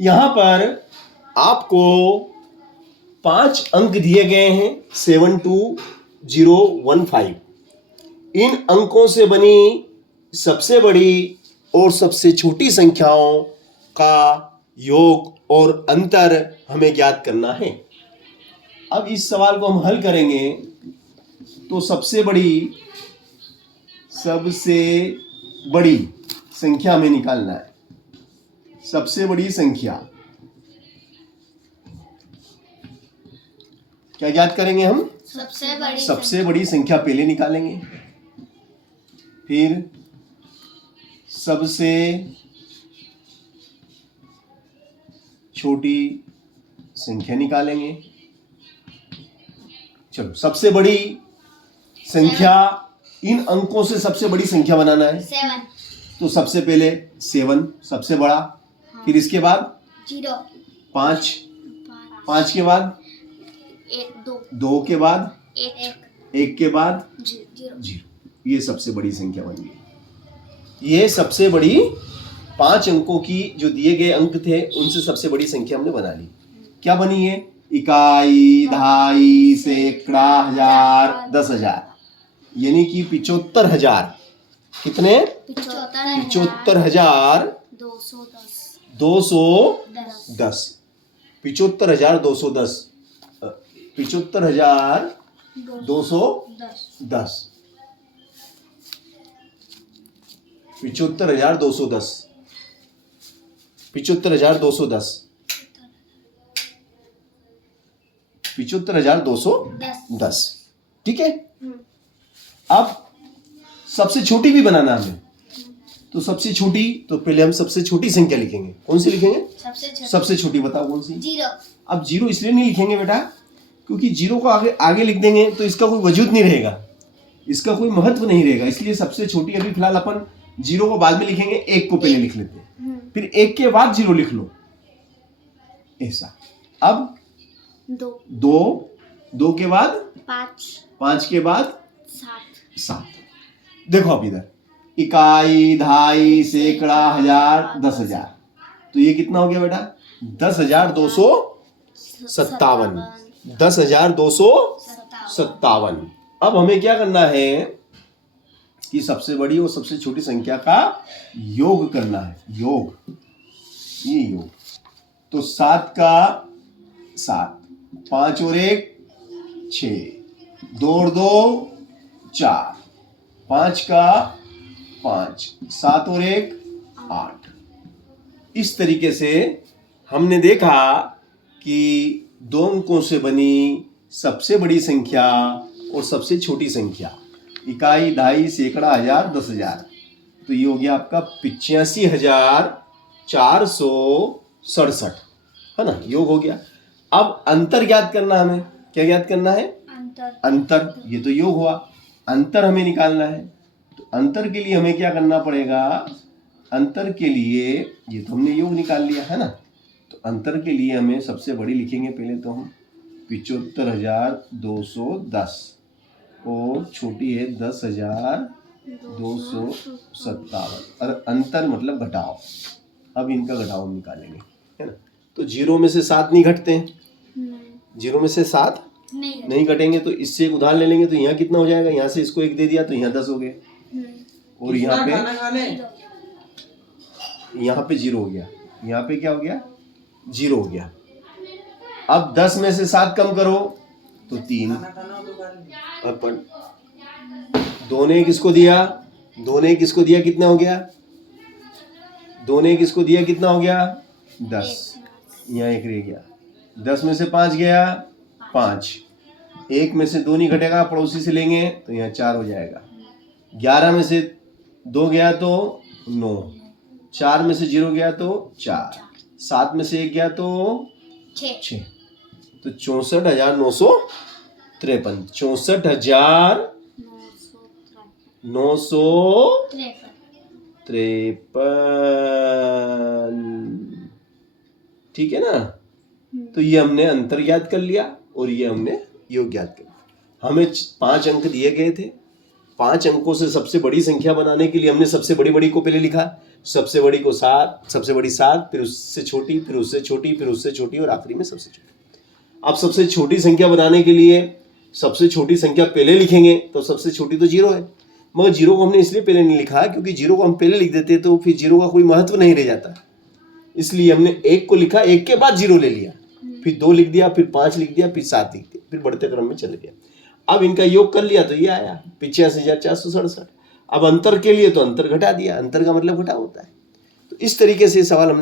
यहां पर आपको 5 अंक दिए गए हैं 72015। इन अंकों से बनी सबसे बड़ी और सबसे छोटी संख्याओं का योग और अंतर हमें ज्ञात करना है। अब इस सवाल को हम हल करेंगे तो सबसे बड़ी संख्या हमें निकालना है। सबसे बड़ी संख्या क्या ज्ञात करेंगे हम? सबसे बड़ी संख्या पहले निकालेंगे, फिर सबसे छोटी संख्या निकालेंगे। चलो, सबसे बड़ी संख्या, इन अंकों से सबसे बड़ी संख्या बनाना है 7। तो सबसे पहले 7 सबसे बड़ा, फिर इसके बाद 0, 5, 5 के बाद 1, 2 के बाद 1 के बाद 0। ये सबसे बड़ी संख्या बन गई। ये सबसे बड़ी 5 अंकों की जो दिए गए अंक थे उनसे सबसे बड़ी संख्या हमने बना ली। क्या बनी है? इकाई, दहाई, सैकड़ा, हजार, 10,000, यानी कि 75,000। कितने? 75,210। 75,210। 75,210। 75,210। 75,210। 75,210। 75,210। ठीक है। अब सबसे छोटी भी बनाना हमें, तो सबसे छोटी, तो पहले हम सबसे छोटी संख्या लिखेंगे। कौन सी लिखेंगे? सबसे छोटी बताओ कौन सी? 0। अब 0 इसलिए नहीं लिखेंगे बेटा क्योंकि 0 को आगे लिख देंगे तो इसका कोई वजूद नहीं रहेगा, इसका कोई महत्व नहीं रहेगा। इसलिए सबसे छोटी अभी फिलहाल अपन 0 को बाद में लिखेंगे, 1 को पहले लिख लेते हैं, फिर 1 के बाद 0 लिख लो, ऐसा। अब 2 के बाद 5 के बाद 7। देखो अब इधर इकाई, दहाई, सैकड़ा, हजार, 10,000, तो ये कितना हो गया बेटा? 10,257। 10,257। अब हमें क्या करना है कि सबसे बड़ी और सबसे छोटी संख्या का योग करना है। योग, ये योग, तो 7 का 7, 5 और 1 6, 2 और 2 4, 5 का 5, 7 और 1 8। इस तरीके से हमने देखा कि 2 अंकों से बनी सबसे बड़ी संख्या और सबसे छोटी संख्या, इकाई, दहाई, सैकड़ा, हजार, 10,000, तो ये हो गया आपका 85,467, है ना? योग हो गया। अब अंतर ज्ञात करना हमें। क्या ज्ञात करना है? अंतर। ये तो योग हुआ, अंतर हमें निकालना है। तो अंतर के लिए हमें क्या करना पड़ेगा? अंतर के लिए, ये तो हमने योग निकाल लिया है ना, तो अंतर के लिए हमें सबसे बड़ी लिखेंगे पहले तो हम 75,210 और छोटी है 10,257। और अंतर मतलब घटाव। अब इनका घटाव हम निकालेंगे, है ना? तो 0 में से 7 नहीं घटते हैं, 0 में से 7 नहीं घटेंगे, तो इससे एक उदाहरण ले लेंगे। तो यहाँ कितना हो जाएगा? यहाँ से इसको 1 दे दिया तो यहाँ 10 हो गए, और यहाँ पे 0 हो गया, यहाँ पे क्या हो गया? 0 हो गया। अब 10 में से 7 कम करो तो 3। अपन 2 ने किसको दिया? 2 ने किसको दिया? कितना हो गया? 2 ने किसको दिया? कितना हो गया? 10। यहाँ 1 रह गया। 10 में से 5 गया 5, 1 में से 2 नहीं घटेगा, पड़ोसी से लेंगे तो यहाँ 4 हो जाएगा। 11 में से 2 गया तो 9, 4 में से 0 गया तो 4, 7 में से 1 गया तो 6, तो 64,953। 64,953। ठीक है ना? तो ये हमने अंतर ज्ञात कर लिया और ये हमने योग ज्ञात कर लिया। हमें 5 अंक दिए गए थे, 5 अंकों से सबसे बड़ी संख्या बनाने के लिए हमने सबसे बड़ी बड़ी को पहले लिखा, सबसे बड़ी को 7, सबसे बड़ी 7, फिर उससे छोटी, फिर उससे छोटी, फिर उससे छोटी और आखिरी में सबसे छोटी। अब सबसे छोटी संख्या बनाने के लिए सबसे छोटी संख्या पहले लिखेंगे तो सबसे छोटी तो 0 है, मगर 0 को हमने इसलिए पहले नहीं लिखा क्योंकि 0 को हम पहले लिख देते तो फिर 0 का कोई महत्व नहीं रह जाता, इसलिए हमने 1 को लिखा, 1 के बाद 0 ले लिया, फिर 2 लिख दिया, फिर 5 लिख दिया, फिर 7 लिख दिया, फिर बढ़ते क्रम में चले गया। अब इनका योग कर लिया तो ये आया 85,467। अब अंतर के लिए तो अंतर घटा दिया, अंतर का मतलब घटा होता है। तो इस तरीके से सवाल हमने